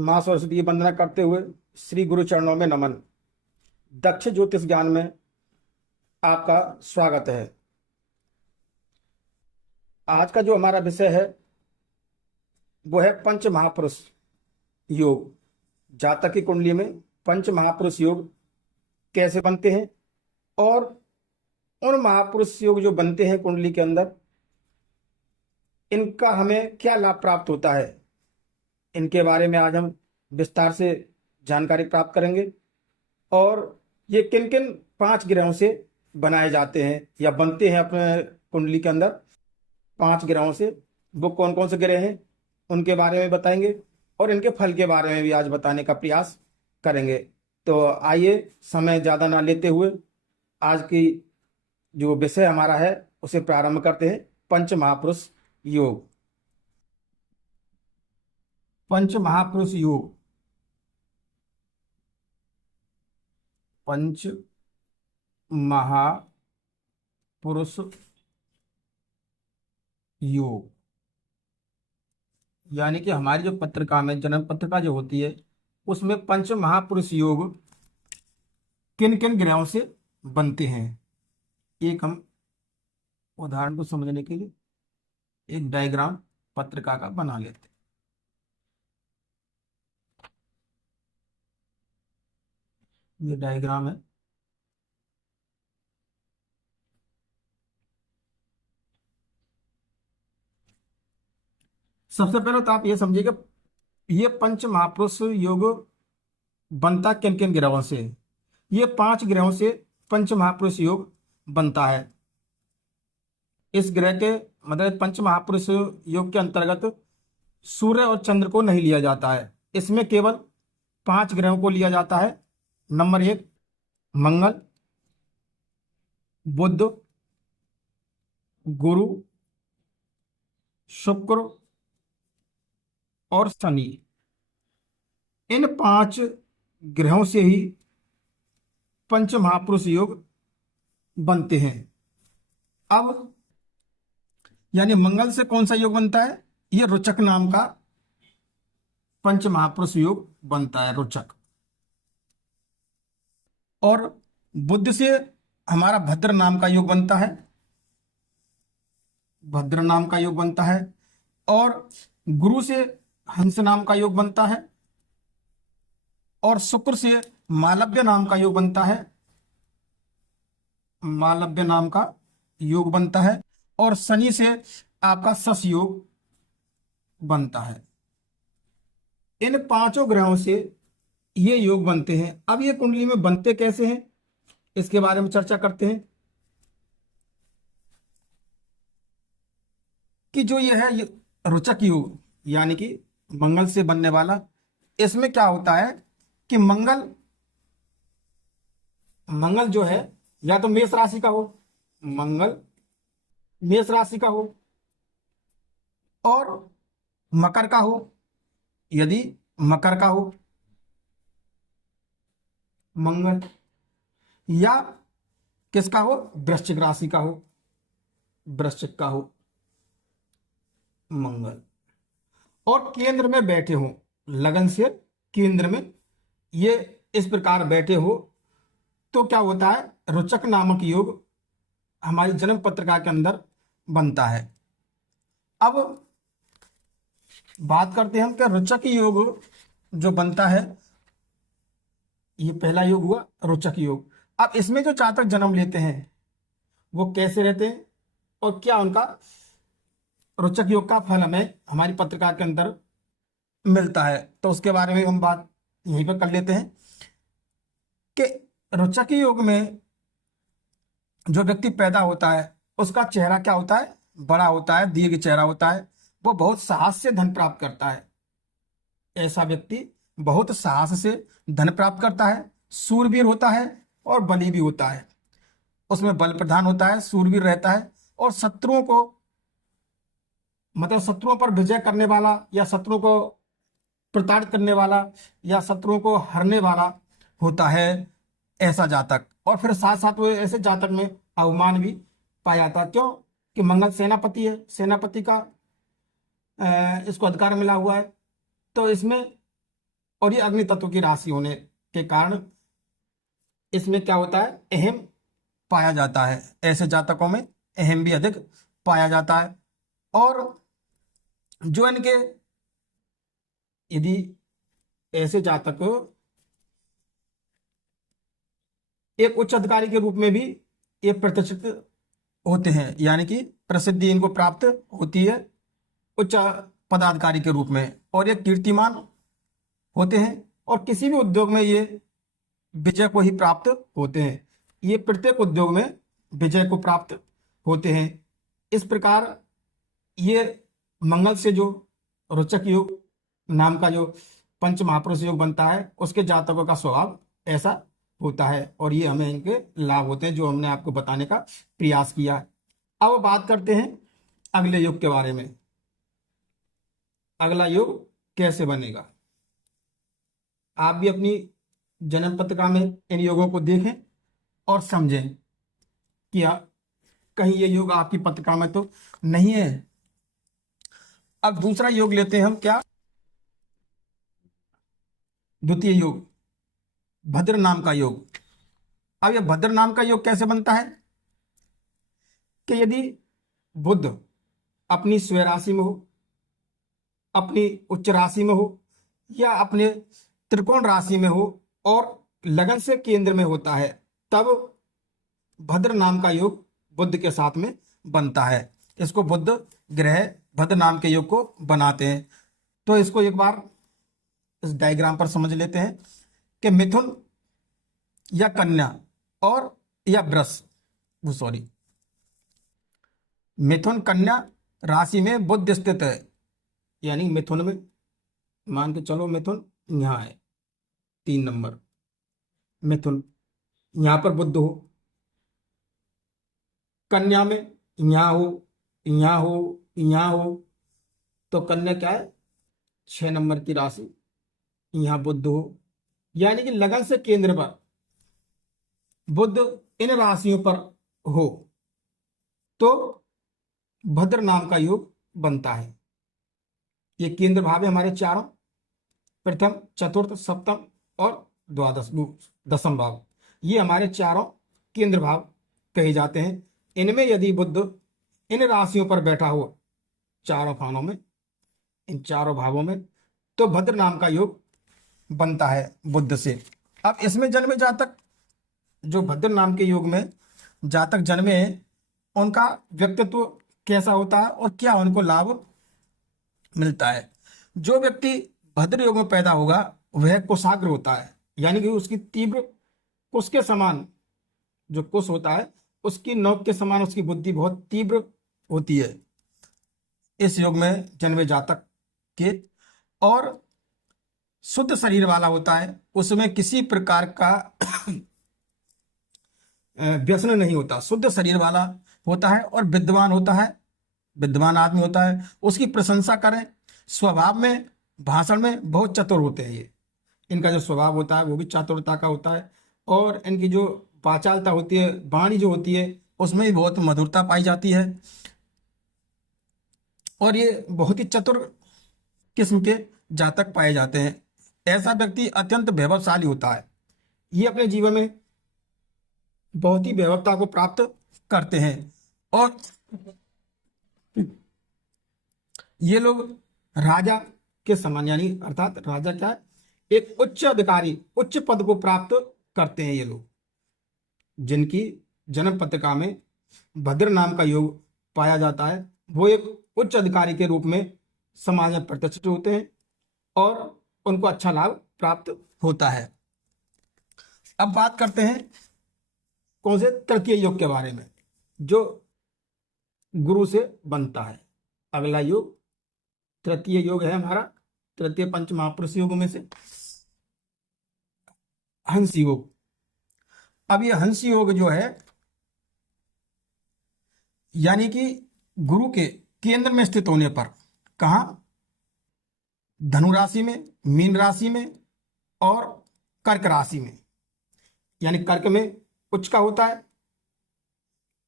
माँ सरस्वती की वंदना करते हुए श्री गुरु चरणों में नमन। दक्ष ज्योतिष ज्ञान में आपका स्वागत है। आज का जो हमारा विषय है वो है पंच महापुरुष योग। जातक की कुंडली में पंच महापुरुष योग कैसे बनते हैं और उन महापुरुष योग जो बनते हैं कुंडली के अंदर, इनका हमें क्या लाभ प्राप्त होता है, इनके बारे में आज हम विस्तार से जानकारी प्राप्त करेंगे। और ये किन किन 5 ग्रहों से बनाए जाते हैं या बनते हैं अपने कुंडली के अंदर, 5 ग्रहों से वो कौन कौन से ग्रह हैं उनके बारे में बताएंगे और इनके फल के बारे में भी आज बताने का प्रयास करेंगे। तो आइए समय ज़्यादा ना लेते हुए आज की जो विषय हमारा है उसे प्रारंभ करते हैं। पंच महापुरुष योग। पंच महापुरुष योग, पंच महापुरुष योग यानी कि हमारी जो पत्रिका में जन्म पत्रिका जो होती है उसमें पंच महापुरुष योग किन किन ग्रहों से बनते हैं, एक हम उदाहरण को समझने के लिए एक डायग्राम पत्रिका का बना लेते हैं। ये डायग्राम है। सबसे पहले तो आप ये समझिएगा ये पंच महापुरुष योग बनता किन किन ग्रहों से। ये 5 ग्रहों से पंच महापुरुष योग बनता है। इस ग्रह के मतलब पंच महापुरुष योग के अंतर्गत सूर्य और चंद्र को नहीं लिया जाता है। इसमें केवल 5 ग्रहों को लिया जाता है। नंबर 1 मंगल, बुध, गुरु, शुक्र और शनि। इन 5 ग्रहों से ही पंच महापुरुष योग बनते हैं। अब यानी मंगल से कौन सा योग बनता है? ये रोचक नाम का पंच महापुरुष योग बनता है, रोचक। और बुध से हमारा भद्र नाम का योग बनता है, भद्र नाम का योग बनता है। और गुरु से हंस नाम का योग बनता है। और शुक्र से मालव्य नाम का योग बनता है, मालव्य नाम का योग बनता है। और शनि से आपका शश योग बनता है। इन 5 ग्रहों से ये योग बनते हैं। अब ये कुंडली में बनते कैसे हैं इसके बारे में चर्चा करते हैं कि जो ये है ये रोचक योग यानी कि मंगल से बनने वाला, इसमें क्या होता है कि मंगल जो है या तो मेष राशि का हो, मंगल मेष राशि का हो और मकर का हो। यदि मकर का हो मंगल, या किसका हो, वृश्चिक राशि का हो, वृश्चिक का हो मंगल, और केंद्र में बैठे हो, लगन से केंद्र में ये इस प्रकार बैठे हो, तो क्या होता है, रोचक नामक योग हमारी जन्म पत्रिका के अंदर बनता है। अब बात करते हैं हम कि रोचक योग जो बनता है, ये पहला योग हुआ रोचक योग। अब इसमें जो जातक जन्म लेते हैं वो कैसे रहते हैं और क्या उनका रोचक योग का फल हमें हमारी पत्रिका के अंदर मिलता है, तो उसके बारे में हम बात यहीं पर कर लेते हैं कि रोचक योग में जो व्यक्ति पैदा होता है उसका चेहरा क्या होता है, बड़ा होता है, दीर्घ चेहरा होता है। वो बहुत साहस से धन प्राप्त करता है। ऐसा व्यक्ति बहुत साहस से धन प्राप्त करता है, सूरवीर होता है और बली भी होता है। उसमें बल प्रधान होता है, सूरवीर रहता है और शत्रुओं को मतलब शत्रुओं पर विजय करने वाला या शत्रुओं को प्रताड़ित करने वाला या शत्रुओं को हरने वाला होता है ऐसा जातक। और फिर साथ साथ वो ऐसे जातक में अवमान भी पाया जाता है। क्यों कि मंगल सेनापति है, सेनापति का इसको अधिकार मिला हुआ है। तो इसमें और ये अग्नि तत्व की राशि होने के कारण इसमें क्या होता है, अहम पाया जाता है। ऐसे जातकों में अहम भी अधिक पाया जाता है। और जो इनके यदि ऐसे जातक एक उच्च अधिकारी के रूप में भी ये प्रतिष्ठित होते हैं, यानी कि प्रसिद्धि इनको प्राप्त होती है उच्च पदाधिकारी के रूप में, और ये कीर्तिमान होते हैं और किसी भी उद्योग में ये विजय को ही प्राप्त होते हैं। ये प्रत्येक उद्योग में विजय को प्राप्त होते हैं। इस प्रकार ये मंगल से जो रोचक योग नाम का जो पंच महापुरुष योग बनता है, उसके जातकों का स्वभाव ऐसा होता है और ये हमें इनके लाभ होते हैं जो हमने आपको बताने का प्रयास किया है। अब बात करते हैं अगले योग के बारे में। अगला योग कैसे बनेगा, आप भी अपनी जन्म पत्रिका में इन योगों को देखें और समझें कि कहीं ये योग आपकी पत्रिका में तो नहीं है। अब दूसरा योग लेते हैं हम, क्या, द्वितीय योग, भद्र नाम का योग। अब यह भद्र नाम का योग कैसे बनता है कि यदि बुध अपनी स्वयं राशि में हो, अपनी उच्च राशि में हो, या अपने त्रिकोण राशि में हो और लगन से केंद्र में होता है, तब भद्र नाम का योग बुध के साथ में बनता है। इसको बुध ग्रह भद्र नाम के योग को बनाते हैं। तो इसको एक बार इस डायग्राम पर समझ लेते हैं कि मिथुन या कन्या और या मिथुन कन्या राशि में बुध स्थित है, यानी मिथुन में मान के चलो मिथुन यहाँ है 3 नंबर, मिथुन यहाँ पर बुध हो, कन्या में यहाँ हो, यहाँ हो, यहाँ हो, तो कन्या क्या है 6 नंबर की राशि, यहाँ बुध हो, यानी कि लगन से केंद्र पर बुध इन राशियों पर हो तो भद्र नाम का योग बनता है। ये केंद्र भाव है हमारे चारों, प्रथम, चतुर्थ, सप्तम और द्वादश दसम भाव, ये हमारे चारों केंद्र भाव कहे जाते हैं। इनमें यदि बुध इन राशियों पर बैठा हो चारों खानों में, इन चारों भावों में, तो भद्र नाम का योग बनता है बुध से। अब इसमें जन्मे जातक जो भद्र नाम के योग में जातक जन्मे हैं, उनका व्यक्तित्व कैसा होता है और क्या उनको लाभ मिलता है। जो व्यक्ति भद्र योग में पैदा होगा वह कुशाग्र होता है, यानी कि उसकी तीव्र कुश के समान, जो कुश होता है उसकी नोक के समान उसकी बुद्धि बहुत तीव्र होती है इस योग में जन्मे जातक के, और शुद्ध शरीर वाला होता है, उसमें किसी प्रकार का व्यसन नहीं होता, शुद्ध शरीर वाला होता है और विद्वान होता है, विद्वान आदमी होता है। उसकी प्रशंसा करें, स्वभाव में भाषण में बहुत चतुर होते हैं ये, इनका जो स्वभाव होता है वो भी चातुरता का होता है, और इनकी जो वाचालता होती है, वाणी जो होती है, उसमें भी बहुत मधुरता पाई जाती है, और ये बहुत ही चतुर किस्म के जातक पाए जाते हैं। ऐसा व्यक्ति अत्यंत वैभवशाली होता है, ये अपने जीवन में बहुत ही वैभवता को प्राप्त करते हैं, और ये लोग राजा के समान, यानी अर्थात राजा क्या है, एक उच्च अधिकारी, उच्च पद को प्राप्त करते हैं। ये लोग जिनकी जन्म पत्रिका में भद्र नाम का योग पाया जाता है, वो एक उच्च अधिकारी के रूप में समाज में प्रतिष्ठित होते हैं और उनको अच्छा लाभ प्राप्त होता है। अब बात करते हैं कौन से तृतीय योग के बारे में, जो गुरु से बनता है। अगला योग तृतीय योग है हमारा, तृतीय पंच महापुरुष योग में से हंस योग। अब ये हंस योग जो है, यानी कि गुरु के केंद्र में स्थित होने पर, कहा, धनु राशि में, मीन राशि में और कर्क राशि में, यानी कर्क में उच्च का होता है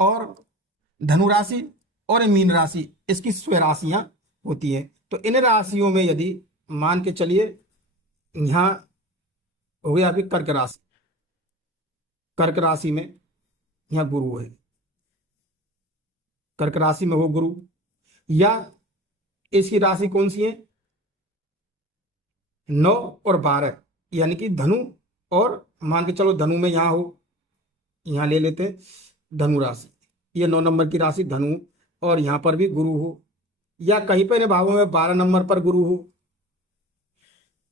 और धनु राशि और मीन राशि इसकी स्वराशियां होती हैं। तो इन राशियों में यदि मान के चलिए यहाँ हो गया आपकी कर्क राशि, कर्क राशि में यहाँ गुरु है, कर्क राशि में हो गुरु, या इसकी राशि कौन सी है, 9 और 12, यानी कि धनु, और मान के चलो धनु में यहाँ हो, यहाँ ले लेते हैं धनु राशि, ये 9 नंबर की राशि धनु, और यहाँ पर भी गुरु हो, या कहीं पर भावों में 12 नंबर पर गुरु हो।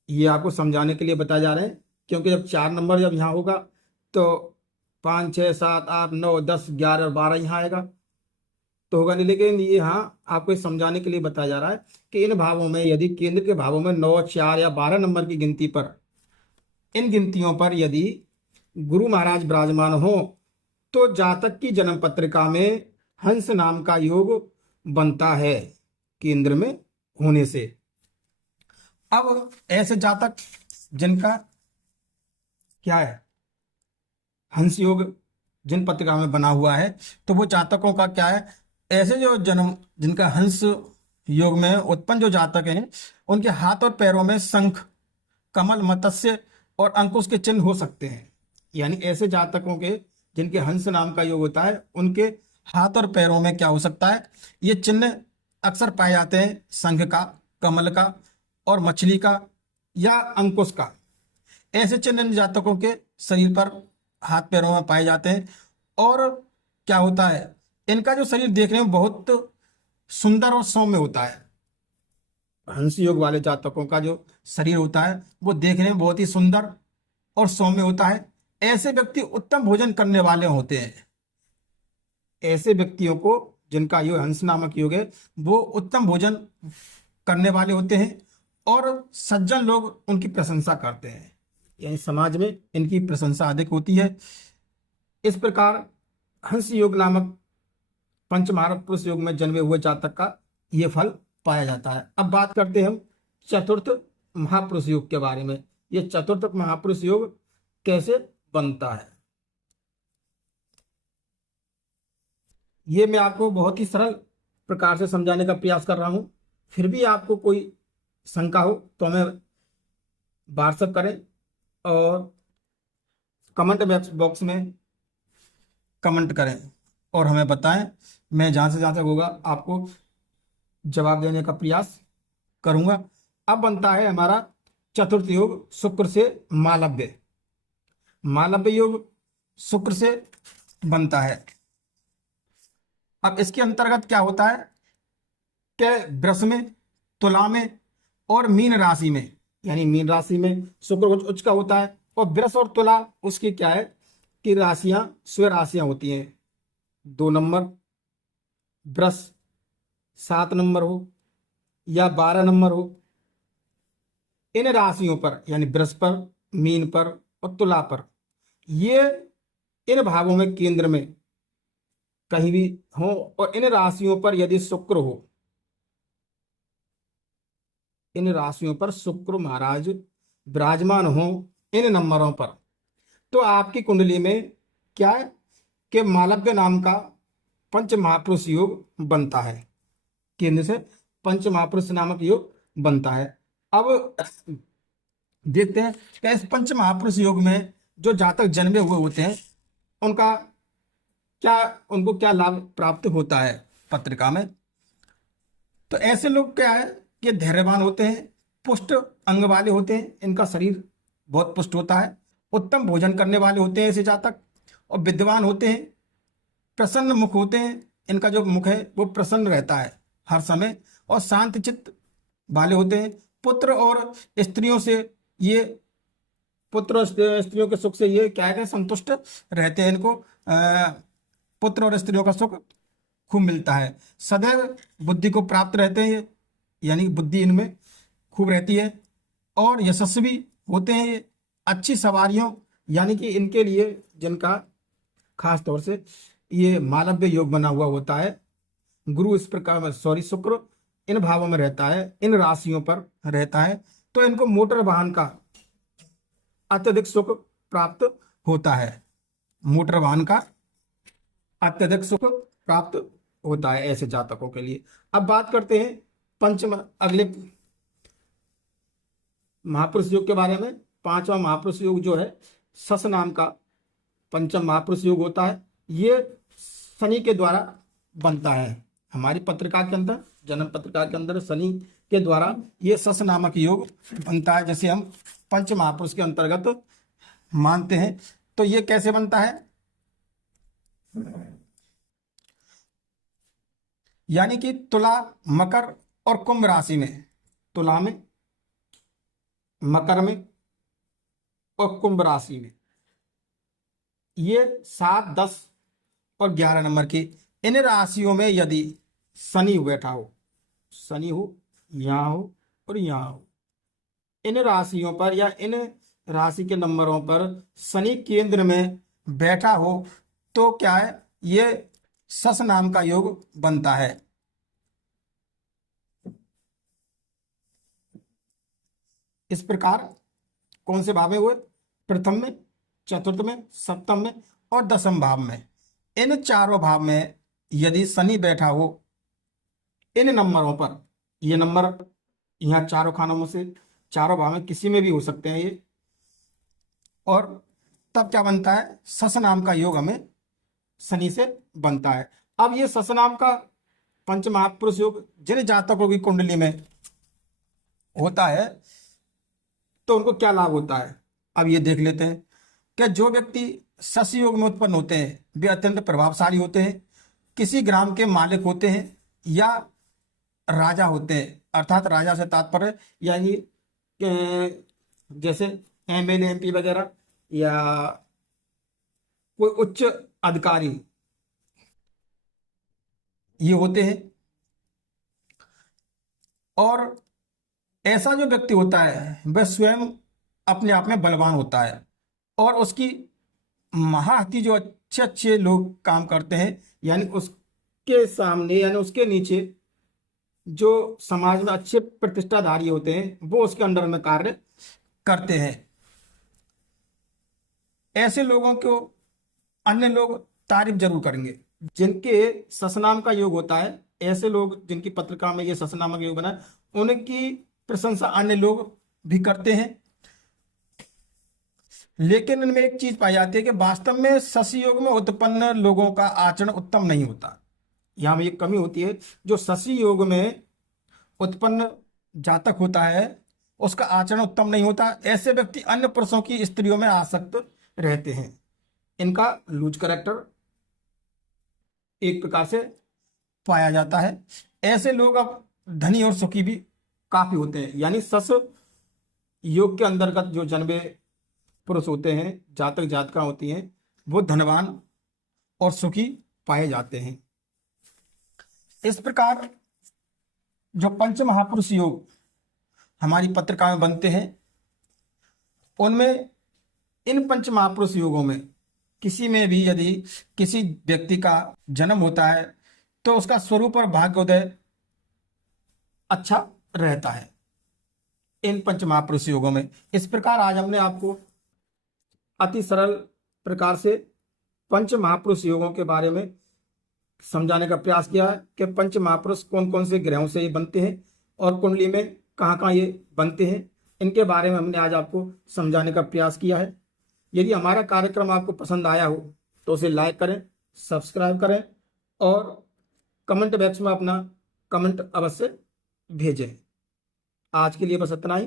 ये आपको समझाने के लिए बताया जा रहा है, क्योंकि जब 4 नंबर जब यहाँ होगा तो 5, 6, 7, 8, 9, 10, 11 और 12 यहाँ आएगा तो होगा नहीं। लेकिन ये यहाँ आपको समझाने के लिए बताया जा रहा है कि इन भावों में यदि केंद्र के भावों में 9, 4 या 12 नंबर की गिनती पर, इन गिनतियों पर यदि गुरु महाराज विराजमान हो तो जातक की जन्म पत्रिका में हंस नाम का योग बनता है केंद्र में होने से। अब ऐसे जातक जिनका क्या है, हंस योग जिन पत्रिका में बना हुआ है, तो वो जातकों का क्या है, ऐसे जो जन्म जिनका हंस योग में उत्पन्न जो जातक हैं, उनके हाथ और पैरों में शंख, कमल, मत्स्य और अंकुश के चिन्ह हो सकते हैं। यानी ऐसे जातकों के जिनके हंस नाम का योग होता है, उनके हाथ और पैरों में क्या हो सकता है, ये चिन्ह अक्सर पाए जाते हैं, शंख का, कमल का और मछली का या अंकुश का। ऐसे चिन्ह इन जातकों के शरीर पर, हाथ पैरों में पाए जाते हैं। और क्या होता है, इनका जो शरीर देखने में बहुत सुंदर और सौम्य होता है। हंस योग वाले जातकों का जो शरीर होता है वो देखने में बहुत ही सुंदर और सौम्य होता है। ऐसे व्यक्ति उत्तम भोजन करने वाले होते हैं। ऐसे व्यक्तियों को जिनका योग हंस नामक योग है, वो उत्तम भोजन करने वाले होते हैं और सज्जन लोग उनकी प्रशंसा करते हैं, यानी समाज में इनकी प्रशंसा अधिक होती है। इस प्रकार हंस योग नामक पंचमहारथ पुरुष योग में जन्मे हुए जातक का ये फल पाया जाता है। अब बात करते हैं हम चतुर्थ महापुरुष योग के बारे में। ये चतुर्थ महापुरुष योग कैसे बनता है, ये मैं आपको बहुत ही सरल प्रकार से समझाने का प्रयास कर रहा हूं। फिर भी आपको कोई शंका हो तो हमें व्हाट्सएप करें और कमेंट बॉक्स में कमेंट करें और हमें बताएं। मैं जहां से जहां तक होगा आपको जवाब देने का प्रयास करूंगा। अब बनता है हमारा चतुर्थ योग शुक्र से मालव्य। मालव्य योग शुक्र से बनता है। अब इसके अंतर्गत क्या होता है कि वृष में, तुला में और मीन राशि में, यानी मीन राशि में शुक्र उच्च का होता है, और वृष और तुला उसकी क्या है कि राशियां स्व राशियां होती हैं। 2 नंबर, वृष 7 नंबर हो या 12 नंबर हो, इन राशियों पर यानी वृष पर, मीन पर और तुला पर, ये इन भावों में केंद्र में कहीं भी हो, और इन राशियों पर यदि शुक्र हो, इन राशियों पर शुक्र महाराज विराजमान हो इन नंबरों पर, तो आपकी कुंडली में क्या है कि मालव्य नाम का पंच महापुरुष योग बनता है। केंद्र से पंच महापुरुष नामक योग बनता है। अब देखते हैं कि इस पंच महापुरुष योग में जो जातक जन्मे हुए होते हैं उनका क्या, उनको क्या लाभ प्राप्त होता है पत्रिका में। तो ऐसे लोग क्या है कि धैर्यवान होते हैं, पुष्ट अंग वाले होते हैं, इनका शरीर बहुत पुष्ट होता है, उत्तम भोजन करने वाले होते हैं ऐसे जातक, और विद्वान होते हैं, प्रसन्न मुख होते हैं, इनका जो मुख है वो प्रसन्न रहता है हर समय, और शांत चित्त वाले होते हैं। पुत्र और स्त्रियों से ये, पुत्र और स्त्रियों के सुख से ये क्या है संतुष्ट रहते हैं। इनको पुत्र और स्त्रियों का सुख खूब मिलता है। सदैव बुद्धि को प्राप्त रहते हैं, यानी बुद्धि इनमें खूब रहती है, और यशस्वी होते हैं ये। अच्छी सवारियों, यानी कि इनके लिए जिनका खास तौर से ये मालव्य योग बना हुआ होता है, गुरु इस प्रकार शुक्र इन भावों में रहता है, इन राशियों पर रहता है, तो इनको मोटर वाहन का अत्यधिक सुख प्राप्त होता है। मोटर वाहन का अत्यधिक सुख प्राप्त होता है ऐसे जातकों के लिए। अब बात करते हैं पंचम, अगले महापुरुष योग के बारे में। पांचवा महापुरुष योग जो है सस नाम का पंचम महापुरुष योग होता है, ये शनि के द्वारा बनता है। हमारी पत्रिका के अंदर, जन्म पत्रिका के अंदर शनि के द्वारा ये सस नामक योग बनता है, जैसे हम पंच महापुरुष के अंतर्गत मानते हैं। तो ये कैसे बनता है, यानी कि तुला, मकर और कुंभ राशि में, तुला में, मकर में और कुंभ राशि में, ये 7, 10 और 11 नंबर की इन राशियों में यदि शनि बैठा हो, शनि हो, यहाँ हो और यहाँ हो, इन राशियों पर या इन राशि के नंबरों पर शनि केंद्र में बैठा हो तो क्या है, ये सस नाम का योग बनता है। इस प्रकार कौन से भाव में हुए, प्रथम में, चतुर्थ में, सप्तम में और दसम भाव में। इन चारों भाव में यदि शनि बैठा हो इन नंबरों पर, ये नंबर यहाँ चारों खानों में से चारों भाव में किसी में भी हो सकते हैं ये, और तब क्या बनता है, सस नाम का योग हमें शनि से बनता है। अब ये सस नाम का पंच महापुरुष योग जिन जातकों की कुंडली में होता है तो उनको क्या लाभ होता है, अब ये देख लेते हैं कि जो व्यक्ति सस योग में उत्पन्न होते हैं वे अत्यंत प्रभावशाली होते हैं, किसी ग्राम के मालिक होते हैं या राजा होते हैं। अर्थात राजा से तात्पर्य यानी जैसे एमएलए, एमपी वगैरह या कोई उच्च अधिकारी ये होते हैं। और ऐसा जो व्यक्ति होता है वह स्वयं अपने आप में बलवान होता है और उसकी महारथी जो अच्छे अच्छे लोग काम करते हैं, यानी उसके सामने यानी उसके नीचे जो समाज में अच्छे प्रतिष्ठाधारी होते हैं वो उसके अंडर में कार्य करते हैं। ऐसे लोगों को अन्य लोग तारीफ जरूर करेंगे। जिनके ससनाम का योग होता है, ऐसे लोग जिनकी पत्रिका में ये ससनामक योग बना है, उनकी प्रशंसा अन्य लोग भी करते हैं। लेकिन इनमें एक चीज पाई जाती है कि वास्तव में सस योग में उत्पन्न लोगों का आचरण उत्तम नहीं होता। यहां में एक कमी होती है, जो ससी योग में उत्पन्न जातक होता है उसका आचरण उत्तम नहीं होता। ऐसे व्यक्ति अन्य पुरुषों की स्त्रियों में आसक्त रहते हैं। इनका लूज कैरेक्टर एक प्रकार से पाया जाता है। ऐसे लोग अब धनी और सुखी भी काफी होते हैं, यानी सस योग के अंतर्गत जो जन्मे पुरुष होते हैं, जातक जातका होती हैं, वो धनवान और सुखी पाए जाते हैं। इस प्रकार जो पंच महापुरुष योग हमारी पत्रिका में बनते हैं, उनमें इन पंच महापुरुष योगों में किसी में भी यदि किसी व्यक्ति का जन्म होता है तो उसका स्वरूप और भाग्योदय अच्छा रहता है इन पंच महापुरुष योगों में। इस प्रकार आज हमने आपको अति सरल प्रकार से पंच महापुरुष योगों के बारे में समझाने का प्रयास किया है कि पंच महापुरुष कौन कौन से ग्रहों से ये बनते हैं और कुंडली में कहाँ कहाँ ये बनते हैं, इनके बारे में हमने आज आपको समझाने का प्रयास किया है। यदि हमारा कार्यक्रम आपको पसंद आया हो तो उसे लाइक करें, सब्सक्राइब करें और कमेंट बॉक्स में अपना कमेंट अवश्य भेजें। आज के लिए बस इतना ही।